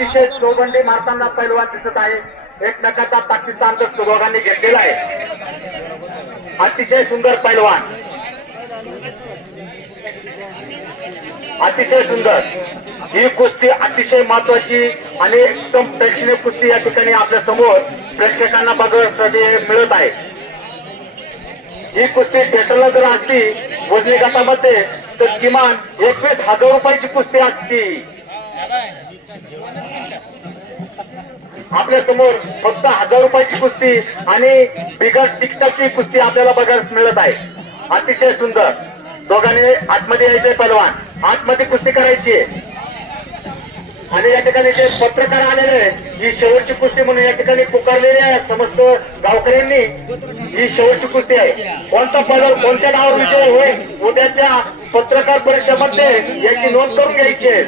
अतिशय चौबंडी मारताना पैलवान दिसत आहे. एकमेकाचा पाकिस्तान दोघांनी घेतलेला आहे अतिशय सुंदर पैलवान. अतिशय सुंदर. ही कुस्ती अतिशय महत्वाची आणि एकदम प्रेक्षणीय कुस्ती या ठिकाणी आपल्यासमोर प्रेक्षकांना बघण्यासाठी मिळत आहे. ही कुस्ती थिएटरला जर असती वजनी गटामध्ये तर किमान एकवीस हजार रुपयाची कुस्ती असती. आपल्यासमोर फक्त हजार रुपयाची कुस्ती आणि बिगर तिकटाची कुस्ती आपल्याला बघायला मिळत आहे. अतिशय सुंदर. दोघांनी आतमध्ये यायचंय पलवान आतमध्ये कुस्ती करायची आहे. आणि या ठिकाणी जे पत्रकार आलेले आहेत, ही शेवटची कुस्ती म्हणून या ठिकाणी पुकारलेली आहे. समस्त गावकऱ्यांनी ही शेवटची कुस्ती आहे. कोणता पदर कोणत्या नावावर विजय होईल उद्याच्या पत्रकार परिषदेमध्ये याची नोंद करून घ्यायची आहे.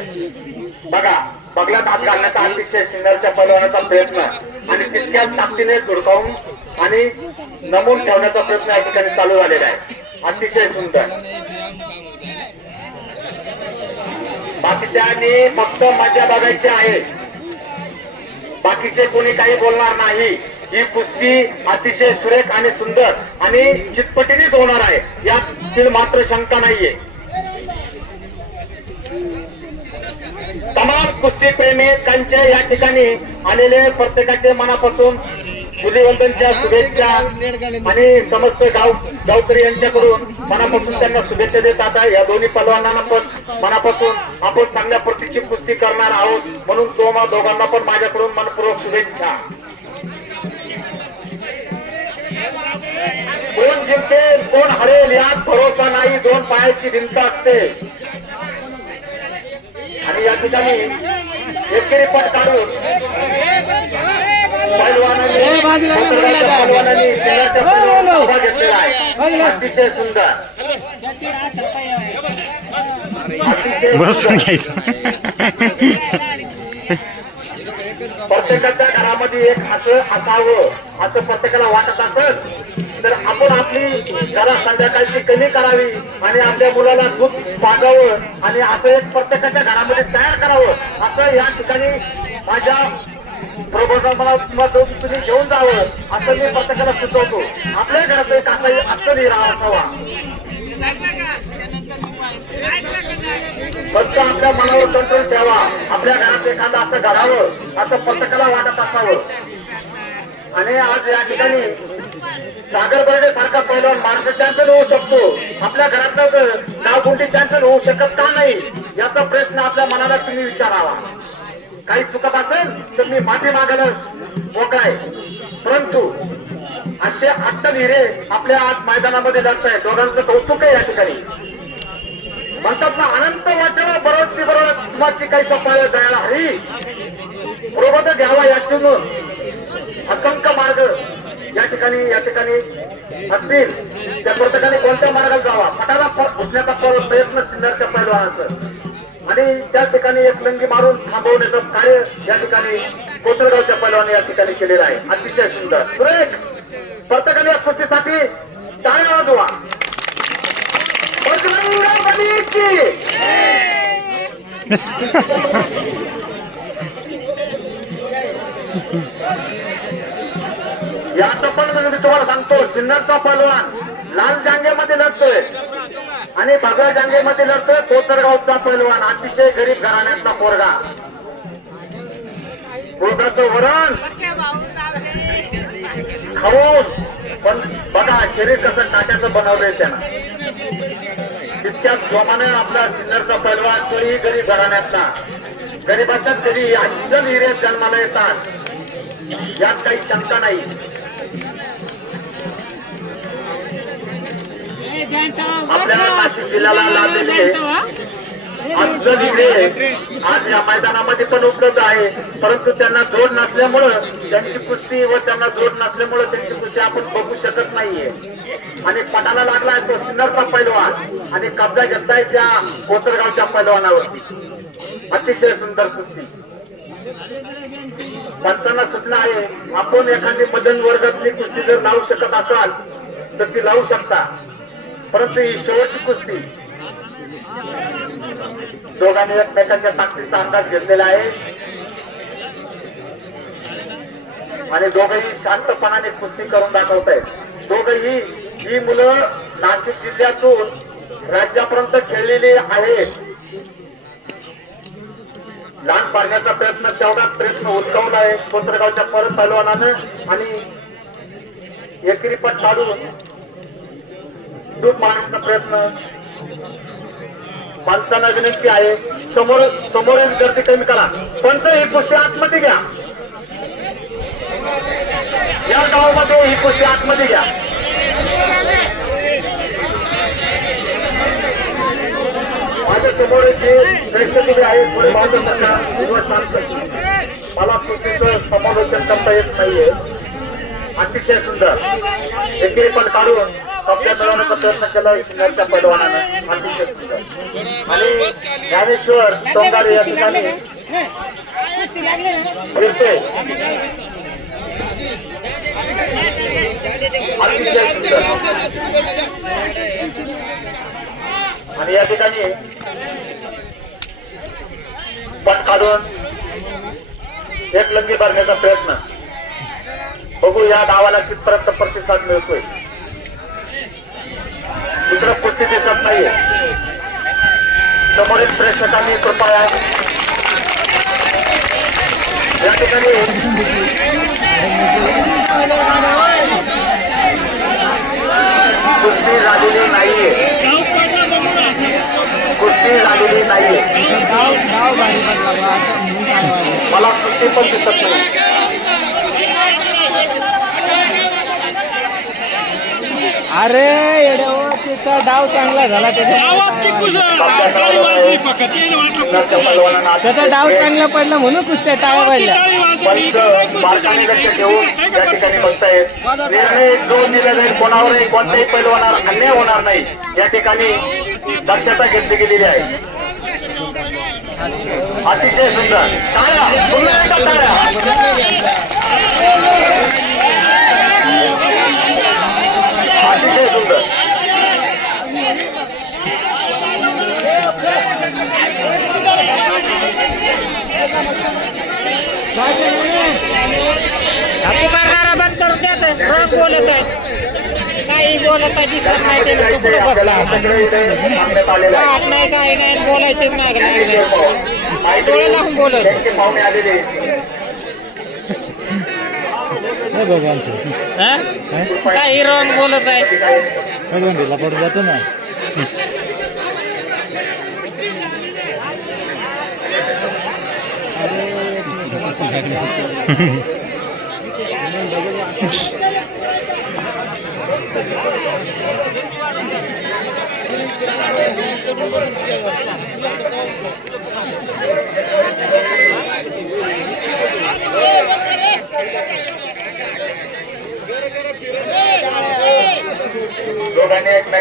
बघा. बगलात हात घालण्याचा अतिशय सिन्नरच्या पलवानाचा प्रयत्न आणि तितक्याच ताकदीने धुडकावून आणि नमून ठेवण्याचा प्रयत्न या ठिकाणी चालू झालेला आहे. अतिशय सुंदर. बाकीच्यांनी फक्त मजा बघायची आहे. बाकीचे कोणी काही बोलणार नाही. ही कुस्ती अतिशय सुरेख आणि सुंदर आणि चितपटीनेच होणार आहे. यात मात्र शंका नाहीये. तमाम कुस्ती प्रेमिकांचे या ठिकाणी आलेले प्रत्येकाचे मनापासून मुलीवंदनच्या शुभेच्छा आणि समस्त गाव गावकरी यांच्याकडून मनापासून त्यांना शुभेच्छा देत आता या दोन्ही पलवानांना पण मनापासून आपण चांगल्या प्रतीची कुस्ती करणार आहोत. म्हणून तो दोघांना पण माझ्याकडून मनपूर्वक शुभेच्छा. कोण जिंकेल कोण हरेल यात भरोसा नाही. दोन पायाची भिंत असते. आणि या ठिकाणी एकेरी पट काढून घेतलेला आहे. अतिशय सुंदर. बसून. घ्यायचं. प्रत्येकाच्या घरामध्ये एक असं असावं असं प्रत्येकाला वाटत असत तर आपण आपली जरा संध्याकाळची कमी करावी आणि आपल्या मुलाला दूध पाजावं आणि असं एक प्रत्येकाच्या घरामध्ये तयार करावं असं या ठिकाणी माझ्या प्रबोधनामध्ये तुम्ही घेऊन जावं असं मी प्रत्येकाला सुचवतो. आपल्या घरात एक असा असं निरा असावा. फक्त आपल्या मनावर कंट्रोल ठेवा. आपल्या घरात एखादं असं घडावं असं पथकाला वाटत असावं. आणि आज या ठिकाणी सागर बर्डे सारखा पहिला महाराष्ट्र चॅम्पियन होऊ शकतो. आपल्या घरातलं नाव चॅन्सल होऊ शकत का नाही याचा प्रश्न आपल्या मनाला तुम्ही विचारावा. काही चुकत असेल तर मी माफी मागायला मोकळाय. परंतु असे अट्टल हिरे आपल्या आज मैदानामध्ये जात आहे दोघांचं कौतुक आहे या ठिकाणी. म्हणतात ना अनंत वाचना बरोबरची बरोबर तुम्हाची काही पप्पाला जायला हवी. प्रबोध घ्यावा यातून. असंख्य मार्ग या ठिकाणी या ठिकाणी असतील. त्या प्रत्येकाने कोणत्या मार्गाला जावा? पटाला प- घुसण्याचा प्रयत्न सिन्नरच्या पैलवानाचं. आणि त्या ठिकाणी एक लंगी मारून थांबवण्याचं कार्य या ठिकाणी कोतरगावच्या पैलवाने या ठिकाणी केलेलं आहे. अतिशय सुंदर. सुरेश प्रत्येकाने या कुस्तीसाठी टाळ्या वाजवा. या बलीची मी तुम्हाला सांगतो सिन्नरचा पहलवान लाल जांगेमध्ये लढतोय. आणि भगव्या जांगेमध्ये लढतोय कोतरगावचा पहलवान अतिशय गरीब घराण्याचा पोरगा. पोरगाचं वरण. खाऊन. पण बघा शरीर कसं काट्याचं बनवलंय त्यानं. तितक्याच जोमाने आपला सिन्नरचा पहलवान तोही गरीब घराण्यातला. गरीबाच्याच घरी अज्जल हिरे जन्माला येतात. यात काही शंका नाही. आपल्याला नाशिक जिल्ह्याला लाभलेले अफजल हिरे आज या मैदानामध्ये पण उपलब्ध आहे. परंतु त्यांना जोड नसल्यामुळं त्यांची कुस्ती व त्यांना जोड नसल्यामुळं त्यांची कुस्ती आपण बघू शकत नाहीये. आणि पटाला लागलाय तो सिन्नरचा पैलवान आणि कब्जा घेतलाय त्या कोतरगावच्या पैलवानावरती. अतिशय सुंदर कुस्ती. पंचांना सूचना आहे. आपण एखादी मदन वर्गातली कुस्ती जर लावू शकत असाल तर ती लावू शकता. परंतु ही शेवटची कुस्ती. दोघांनी एकमेकांच्या ताकदीचा अंदाज घेतलेला आहे. आणि दोघंही शांतपणाने कुस्ती करून दाखवत आहेत. दोघही ही मुलं नाशिक जिल्ह्यातून राज्यापर्यंत खेळलेली आहेत. लहान पाडण्याचा प्रयत्न तेवढाच प्रयत्न उचकवला आहे. कोसरगावच्या परत पहलवानानं आणि एकेरी पट काढून दूध मारण्याचा प्रयत्न. माणसांना विनंती आहे. समोर समोरील गर्दी कमी करा. पंच ही गोष्टी आतमध्ये घ्या. या गावामध्ये ही गोष्टी आतमध्ये घ्या. माझ्यासमोर जे प्रेक्षक उभे आहेत पुढे मला कृतीचं समालोचन करता येत नाहीये. अतिशय सुंदर. एकेरी पण काढून कपड्या मिळवण्याचा प्रयत्न केला सिंगरच्या पैलवानानं. अतिशय सुंदर. आणि ज्ञानेश्वर सोंगारे या ठिकाणी फिरते अतिशय सुंदर. आणि या ठिकाणी पट काढून एक लंगी भरण्याचा प्रयत्न. बघू या गावाला कितपर्यंत प्रतिसाद मिळतोय. मित्र कुस्ती दिसत नाहीये. समोरील प्रेक्षकांनी कृपया या ठिकाणी कुस्ती झालेली नाहीये. कुस्ती झालेली नाहीये. मला कुस्ती पण दिसत नाही अरे येड्यावर तिचा डाव चांगला झाला त्याचा. डाव चांगला पडला म्हणून कुस्त्या टाळ्या गावात ती वाजल्या टाळी वाजली इकडे काय पंच कुस्ती मार्गाने झाली लक्ष काय ठेवून काय या का ठिकाणी करतो? बसतायत निर्णय जो दिला जाईल कोणावरही कोणत्याही पैलवानावर अन्याय होणार नाही. या ठिकाणी दक्षता घेतली गेलेली आहे. अतिशय सुंदर. टाळ्या पुन्हा एकदा टाळ्या. अतिशय सुंदर बंद करून द्या रॉंग बोलत आहे काही बोलत आहे दिसत नाही ते बसला. नाही काय नाही बोलायचेच नाही. डोळे लावून बोलत. त्यांचे पाहुणे आलेले आहेत. काही रॉंग बोलत आहे पडून जातो ना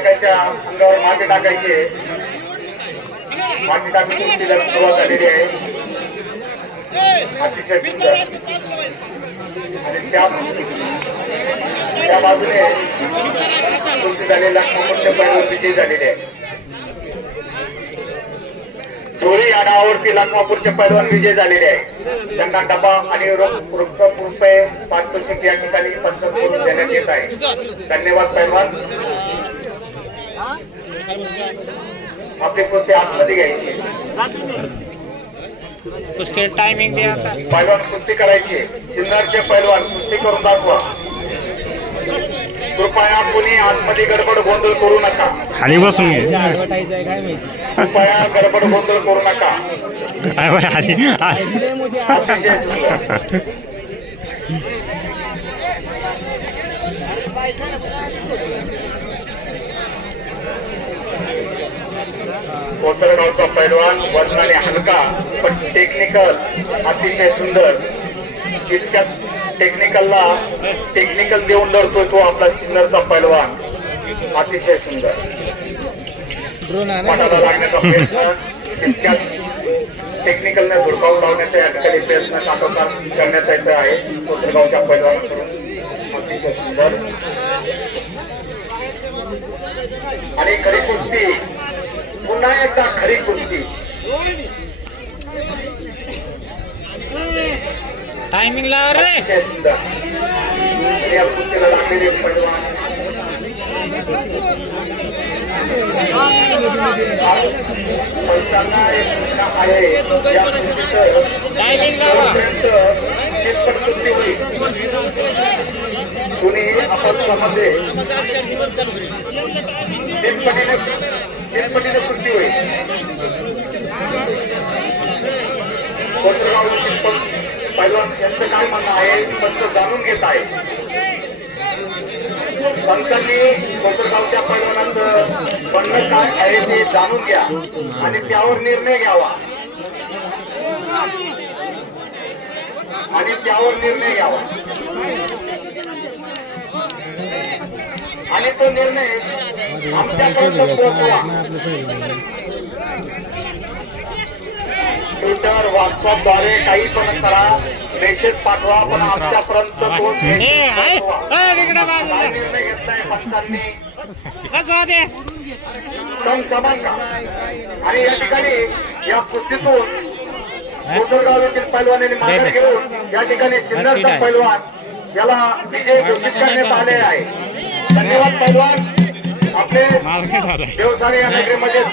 एकमेकांच्या अंगावर मागे टाकायचे. मागे टाकून कुस्तीला सुरुवात झालेली आहे. अतिशय सुंदर. आणि त्या बाजूने कुस्ती झालेला लक्ष्मणच्या पैलवान विजयी झालेले आहे. दोन्ही या डावावरती लखमापूरचे पैलवान विजय झालेले आहे. त्यांना डबा आणि रोख रुपये पारितोषिक या ठिकाणी पंचम करून देण्यात येत आहे. धन्यवाद पैलवान. आपली कुस्ती आतमध्ये घ्यायची. कुस्ती टायमिंग द्या आता. पैलवान कुस्ती करायची. सिन्नरचे पैलवान कुस्ती करून दाखवा. कृपया कोणी आतमध्ये गडबड गोंधळ करू नका. खाली बसून घे. कृपया गडबड गोंधळ करू नका. अतिशय सुंदर पैलवान वजनाने हलका पण टेक्निकल अतिशय सुंदर. इतक्या टेक्निकलला टेक्निकल देऊन लढतोय तो आपला सिन्नरचा पैलवान. अतिशय सुंदर. ड्रोन पटाला लागण्याचा प्रयत्न तितक्याच टेक्निकलने धुडकावून लावण्याचा या ठिकाणी प्रयत्न काटोकार करण्यात येत आहे कोसरगावच्या पैलवानाकडून. अतिशय सुंदर. आणि खरी कुस्ती पुन्हा एकदा खरी कुस्ती टायमिंग लावा रे या कुस्तीला लागलेले पैलवान टायमिंग लावा जोपर्यंत चितपट होईल कुणीही अपक्षामध्ये चितपटीने चितपटीने कुस्ती होईल. कोपरगाव चितपट पैलवान यांचं काय म्हणणं आहे स्पष्ट जाणून घेत आहे. संतांनी कोपरगावच्या म्हणणं काय आहे ते जाणून घ्या आणि त्यावर निर्णय घ्यावा. आणि त्यावर निर्णय घ्यावा. आणि तो निर्णय पोहोचवा ट्विटर व्हॉट्सअपद्वारे काही पण करा मेसेज पाठवा पण आमच्यापर्यंत तो निर्णय घेतलाय पक्षांनी? आणि या ठिकाणी या कुस्तीतून या ठिकाणी सिन्नरचा पैलवान याला विजय घोषित करण्यात आले आहे. धन्यवाद पैलवान. आपले देवसाने या नगरीमध्ये